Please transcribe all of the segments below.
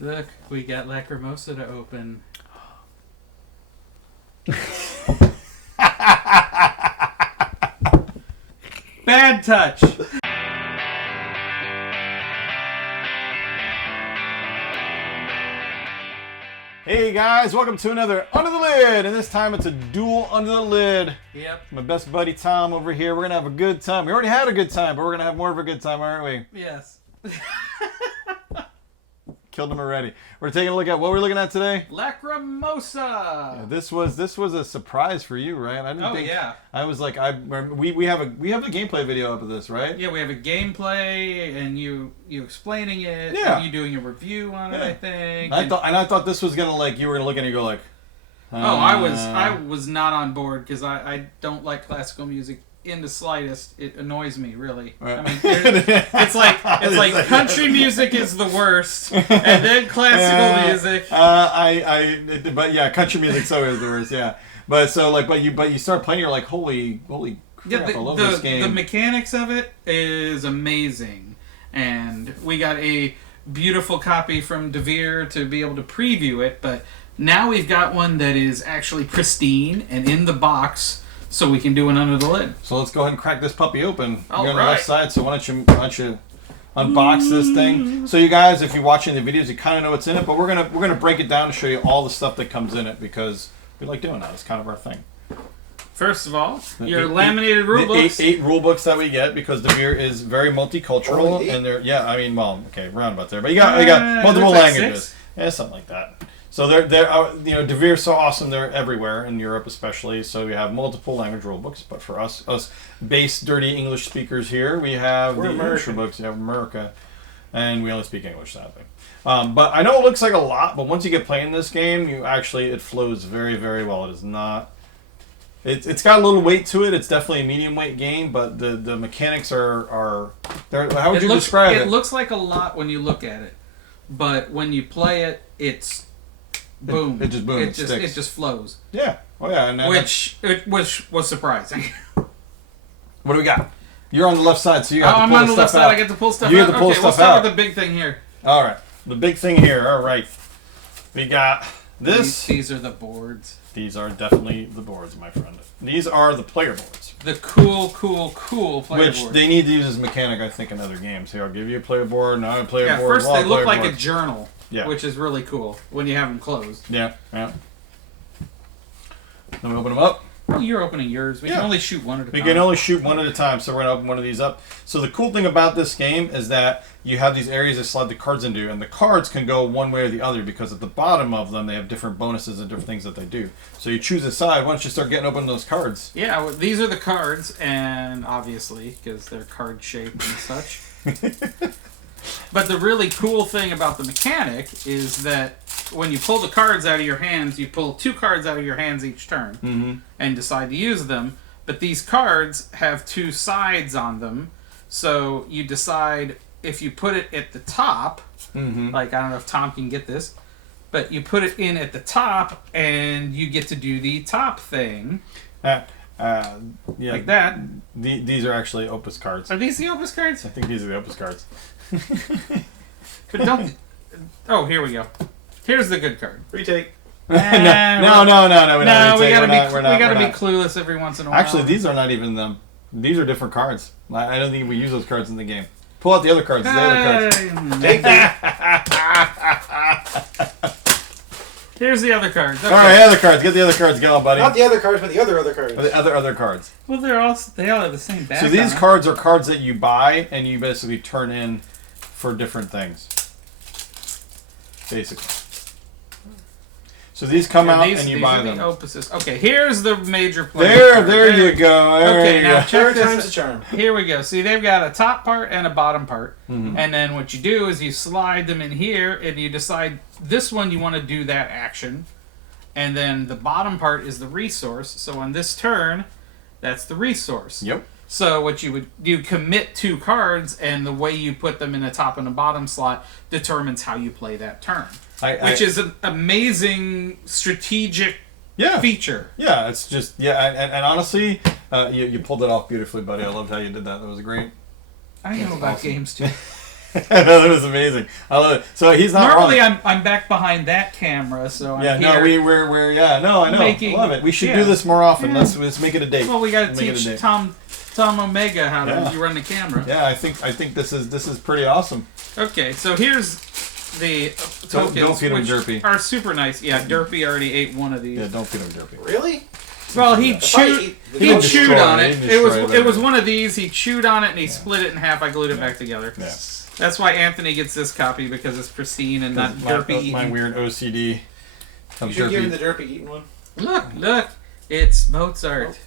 Look, we got Lacrimosa to open. Bad touch. Hey guys, welcome to another Under the Lid, and this time it's a dual Under the Lid. Yep. My best buddy Tom over here. We're gonna have a good time. We already had a good time, but we're gonna have more of a good time, aren't we? Yes. Killed him already. We're taking a look at what we're looking at today. Lacrimosa. Yeah, this was a surprise for you, right? I didn't think. Yeah. I was like, we have a gameplay video up of this, right? Yeah, we have a gameplay and you explaining it. Yeah. And you doing a review on it, I think. I thought this was gonna you were gonna look at it and go like. I was not on board because I don't like classical music in the slightest. It annoys me, really. Right. I mean, it's like country music is the worst, and then classical music. But yeah, country music's always the worst. Yeah, but you start playing, you're like, holy crap! Yeah, I love this game. The mechanics of it is amazing, and we got a beautiful copy from DeVere to be able to preview it. But now we've got one that is actually pristine and in the box. So we can do an under the lid. So let's go ahead and crack this puppy open. All You're on right. the left side, so why don't you unbox this thing? So you guys, if you're watching the videos, you kind of know what's in it, but we're gonna break it down to show you all the stuff that comes in it because we like doing that. It's kind of our thing. First of all, your laminated rule books. Eight rule books that we get because the beer is very multicultural and roundabout there, but you got multiple languages. 6? Yeah, something like that. So they're DeVere's so awesome. They're everywhere in Europe, especially. So we have multiple language rule books. But for us base dirty English speakers here, we have the English rule books. You have America, and we only speak English, sadly. But I know it looks like a lot, but once you get playing this game, it flows very, very well. It is not. It's got a little weight to it. It's definitely a medium weight game, but the mechanics are. How would you describe it? It looks like a lot when you look at it, but when you play it, it's. Boom! It just booms. It just flows. Yeah. Oh yeah. And which was surprising. What do we got? You're on the left side, so you have to pull I'm on the stuff left side. out. I get to pull stuff You out. get to pull okay, stuff we'll start out. with the big thing here. All right. The big thing here. All right. We got this. These are the boards. These are definitely the boards, my friend. These are the player boards. The cool player Which boards. they need to use as mechanic, I think, in other games. Here, I'll give you a player board, now a player board. First they look like boards. a journal, Yeah. which is really cool when you have them closed. Yeah. Then we open them up. Oh, you're opening yours. We can only shoot one at a time. We can only shoot one at a time, so we're going to open one of these up. So the cool thing about this game is that you have these areas that slide the cards into, and the cards can go one way or the other because at the bottom of them they have different bonuses and different things that they do. So you choose a side once you start getting open those cards. Yeah, well, these are the cards, and obviously, because they're card-shaped and such. But the really cool thing about the mechanic is that when you pull the cards out of your hands, you pull 2 cards out of your hands each turn and decide to use them. But these cards have 2 sides on them, so you decide if you put it at the top, like I don't know if Tom can get this, but you put it in at the top and you get to do the top thing. Yeah, like that. These are actually Opus cards. Are these the Opus cards? I think these are the Opus cards. But don't. Oh, here we go. Here's the good card. Retake. No, we gotta be clueless every once in a while. Actually, these are not even them. These are different cards. I don't think we use those cards in the game. Pull out the other cards. Here's the other cards. Okay. All right, other cards. Get the other cards going, buddy. Not the other cards, but the other cards. Or the other cards. Well, they all have the same back. So these cards are cards that you buy and you basically turn in for different things. Basically. So these come out and you buy them. The opuses. Okay, here's the major player. There you go. Okay, now check Third time's the charm. Here we go. See, they've got a top part and a bottom part. And then what you do is you slide them in here and you decide this one you want to do that action. And then the bottom part is the resource. So on this turn, that's the resource. Yep. So what you commit 2 cards, and the way you put them in the top and the bottom slot determines how you play that turn. Which is an amazing strategic feature. Yeah, it's just and honestly, you pulled it off beautifully, buddy. I loved how you did that. That was great. I know about games too. That was amazing. I love it. So he's not Normally wrong. I'm back behind that camera, so I'm Yeah, here. no, we're I know. Making, I love it. We should do this more often. Yeah. Let's make it a date. Well, we got to Make it a teach date. Tom Omega how to run the camera. Yeah, I think this is pretty awesome. Okay, so here's the tokens, Don't feed him which Derpy. are super nice. Yeah, Derpy already ate one of these. Yeah, don't feed him Derpy. Really? Well, he chewed on it. He It was one of these. He chewed on it and he split it in half. I glued it back together. Yeah. That's why Anthony gets this copy, because it's pristine and not Derpy. My weird OCD. You should give him the Derpy eating one. Look, it's Mozart.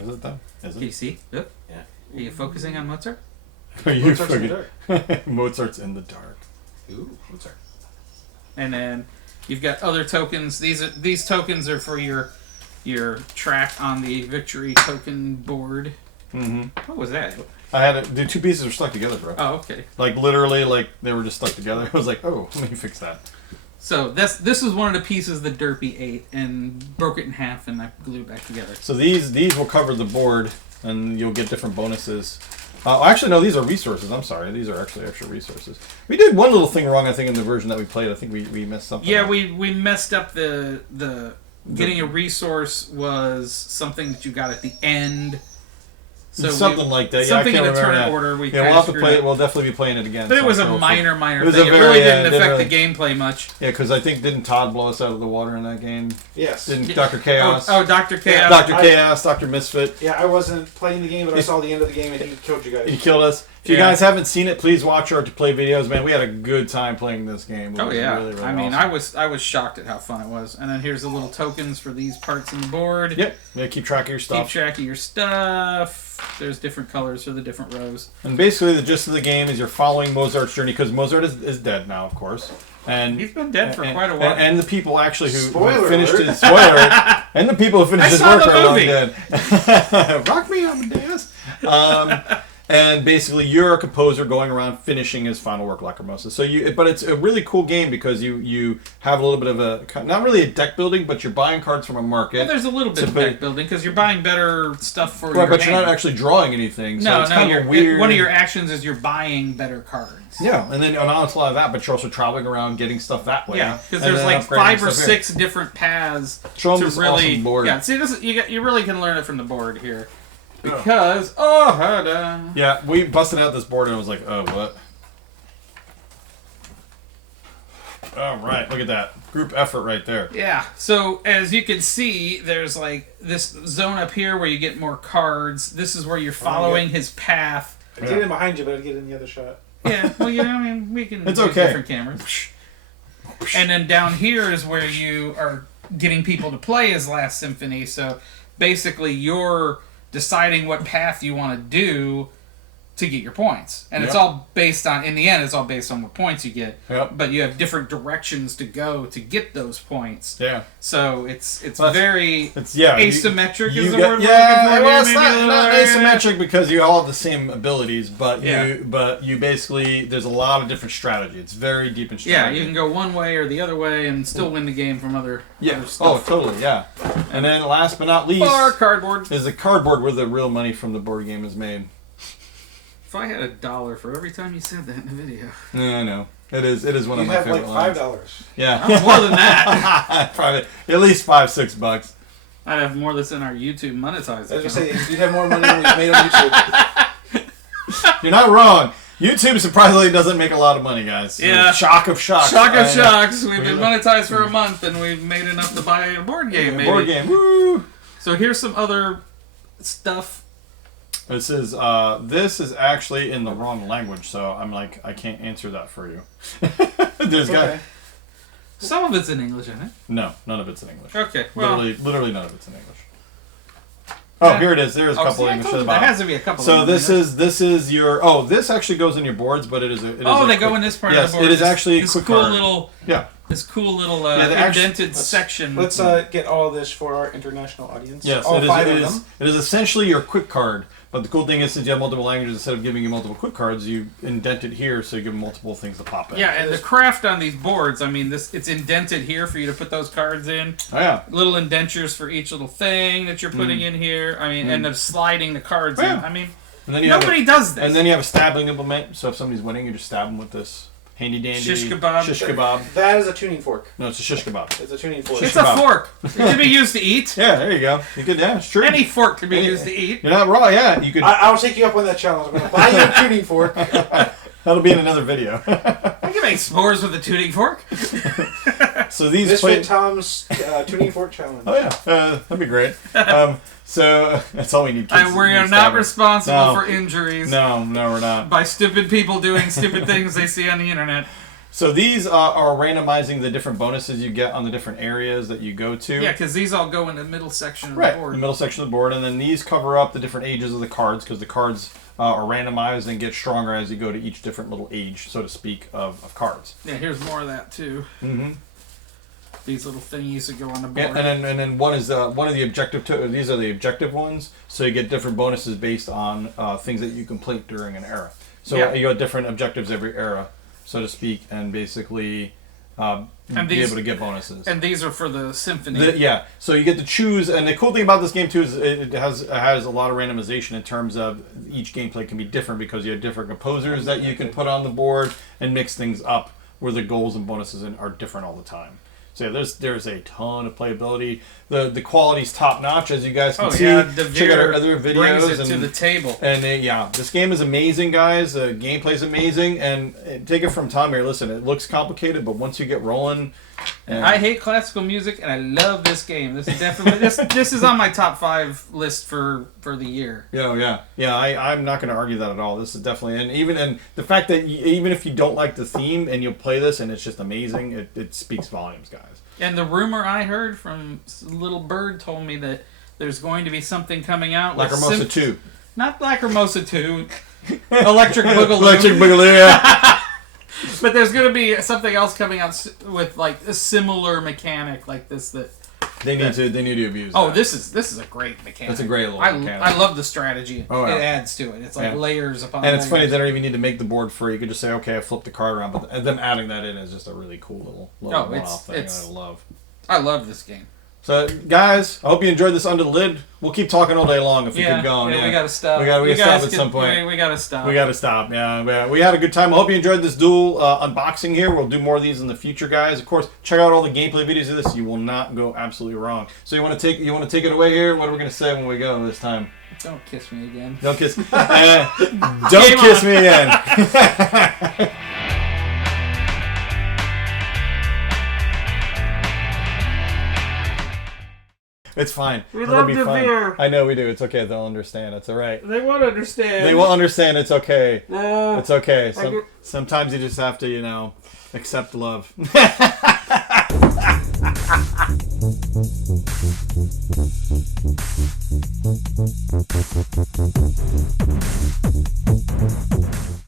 Is it though? Is Can you it? see? Look. Yeah. Are you focusing on Mozart? Mozart's in the dark. Mozart's in the dark. Ooh, Mozart. And then you've got other tokens. These tokens are for your track on the victory token board. Mm-hmm. What was that? I had it. The two pieces were stuck together, bro. Oh, okay. Like literally, like they were just stuck together. I was like, oh, let me fix that. So this is one of the pieces that Derpy ate and broke it in half, and I glued it back together. So these will cover the board, and you'll get different bonuses. Actually, no, these are resources. I'm sorry, these are actually extra resources. We did one little thing wrong, I think, in the version that we played. I think we messed something. Yeah, up. we messed up the getting a resource was something that you got at the end. So something like that. Yeah, something I can't in the remember turn that. order. We Yeah, we'll have to play it. We'll definitely be playing it again. But it so was a hopefully- minor It was thing. a It very, really yeah, didn't affect the gameplay much. Yeah, because I think didn't Todd blow us out of the water in that game? Yes. Didn't Dr. Chaos? Oh, Dr. Chaos. Dr. Chaos, Dr. Misfit. Yeah, I wasn't playing the game, but I saw the end of the game and he killed you guys. He killed us. If you guys haven't seen it, please watch our to play videos, man. We had a good time playing this game. It Oh was yeah, really, really I mean, awesome. I was shocked at how fun it was. And then here's the little tokens for these parts in the board. Yep. Yeah, keep track of your Keep stuff. track of your stuff. There's different colors for the different rows. And basically, the gist of the game is you're following Mozart's journey because Mozart is dead now, of course. And He's been dead for quite a while. And the people actually who Spoiler finished alert. his spoiler, and the people who finished his saw work the are long movie. dead. Rock me, Amadeus. And basically, you're a composer going around finishing his final work, Lacrimosa. So but it's a really cool game because you have a little bit of a not really a deck building, but you're buying cards from a market. Well, there's a little bit of deck building because you're buying better stuff for your Right, but hand. you're not actually drawing anything. So No, it's no. kind of weird. One of your actions is you're buying better cards. Yeah, and then on top of that, but you're also traveling around getting stuff that way. Yeah, because And there's then like upgrading 5 or stuff here. 6 different paths Show 'em to this really. awesome board. Yeah, see, this you really can learn it from the board here, because hold Yeah, we busted out this board and I was like, oh, what? All right, look at that. Group effort right there. Yeah, so as you can see, there's like this zone up here where you get more cards. This is where you're following his path. I did it behind you, but I did it in the other shot. Yeah, well, you know, I mean, we can It's use okay. different cameras. And then down here is where you are getting people to play his last symphony. So basically, you're deciding what path you want to do to get your points. And it's Yep. all based on, in the end, it's all based on what points you get. Yep. But you have different directions to go to get those points. Yeah. So it's Well, very It's asymmetric is the got- word yeah, we're looking for. well, it's Maybe a not, little not area. asymmetric because you all have the same abilities, but Yeah. you basically there's a lot of different strategy. It's very deep in Yeah, strategy. you can go one way or the other way and still win the game from other Oh, stuff. totally, yeah. And then last but not least Or cardboard. is the cardboard where the real money from the board game is made. If I had $1 for every time you said that in the video. Yeah, I know. It is one You of my have favorite like lines. $5. Yeah. Oh, more than that. Probably at least $5-6. I'd have more that's in our YouTube monetized I was account. gonna say you'd have more money than we've made on YouTube. You're not wrong. YouTube surprisingly doesn't make a lot of money, guys. Yeah. Shock of shocks. Shock of I- shocks. We've been monetized for a month and we've made enough to buy a board game, maybe. Board game. Woo! So here's some other stuff. This is actually in the wrong language, so I'm like I can't answer that for you. There's Okay. Some of it's in English, isn't it? no, none of it's in English. Okay, well. Literally none of it's in English. Oh, here it is. There's a couple see, I English told at the you, there bottom. has to be a couple So of them. this is your this actually goes in your boards, but it is a They go in this part yes, of the board. it is actually a this quick cool card. little Yeah. this cool little the act- indented section. Let's get all this for our international audience. Yes, all it is. 5 It of is. them. It is essentially your quick card. But the cool thing is, since you have multiple languages, instead of giving you multiple quick cards, you indent it here, so you give multiple things to pop in. Yeah, and the craft on these boards, I mean, it's indented here for you to put those cards in. Oh yeah. Little indentures for each little thing that you're putting in here. I mean, and of sliding the cards in. Yeah. I mean, And then you Nobody does this. And then you have a stabbing implement. So if somebody's winning, you just stab them with this handy dandy shish kebab. Shish kebab. That is a tuning fork. No, it's a shish kebab. It's a tuning fork. It's a fork. It can be used to eat. Yeah, there you go. You could, yeah, it's true. Any fork can be used to eat. You're not wrong. Yeah, you could. I'll take you up on that challenge. I'm going to buy you a tuning fork. That'll be in another video. I can make s'mores with a tuning fork. So these Misfit Tom's tuning fork challenge. Oh yeah, that'd be great. So that's all we need. And we are not responsible for injuries. No, we're not. By stupid people doing stupid things they see on the internet. So these are randomizing the different bonuses you get on the different areas that you go to. Yeah, because these all go in the middle section of the board. The middle section of the board, and then these cover up the different ages of the cards, because the cards are randomized and get stronger as you go to each different little age, so to speak, of cards. Yeah, here's more of that too. Mm-hmm. These little thingies that go on the board. And then one is one of the objective. These are the objective ones, so you get different bonuses based on things that you complete during an era. So you got different objectives every era, so to speak, and basically be able to get bonuses. And these are for the symphony. So you get to choose, and the cool thing about this game too is it has a lot of randomization in terms of each gameplay can be different because you have different composers that you can put on the board and mix things up, where the goals and bonuses are different all the time. So yeah, there's a ton of playability. The quality's top notch, as you guys can see. Check out our other videos. Brings it to the table. And this game is amazing, guys. The gameplay's amazing, and take it from Tom here. Listen, it looks complicated, but once you get rolling, I hate classical music, and I love this game. This is definitely this is on my top 5 list for the year. Yeah. I'm not going to argue that at all. This is definitely, and the fact that even if you don't like the theme and you'll play this and it's just amazing, it speaks volumes, guys. And the rumor I heard from Little Bird told me that there's going to be something coming out. Lacrimosa 2. Not Lacrimosa 2. Electric Boogaloo. Electric Boogaloo, yeah. But there's going to be something else coming out with like a similar mechanic like this that they need to abuse. Oh, this is a great mechanic. It's a great little mechanic. I love the strategy. Oh, yeah. It adds to it. It's like layers upon layers. And it's funny, they don't even need to make the board free. You could just say, okay, I flipped the card around, but them adding that in is just a really cool little one-off thing I love. I love this game. So, guys, I hope you enjoyed this Under the Lid. We'll keep talking all day long if we keep going. Yeah, we gotta stop. We gotta stop at some point. We gotta stop. We gotta stop. Yeah, we had a good time. I hope you enjoyed this dual unboxing here. We'll do more of these in the future, guys. Of course, check out all the gameplay videos of this. You will not go absolutely wrong. So you want to take it away here? What are we gonna say when we go this time? Don't kiss me again. Don't kiss. Don't kiss me again. It's fine. It'll be fine. I know we do. It's okay. They'll understand. It's all right. They won't understand. They will understand. It's okay. No. It's okay. Sometimes you just have to, accept love.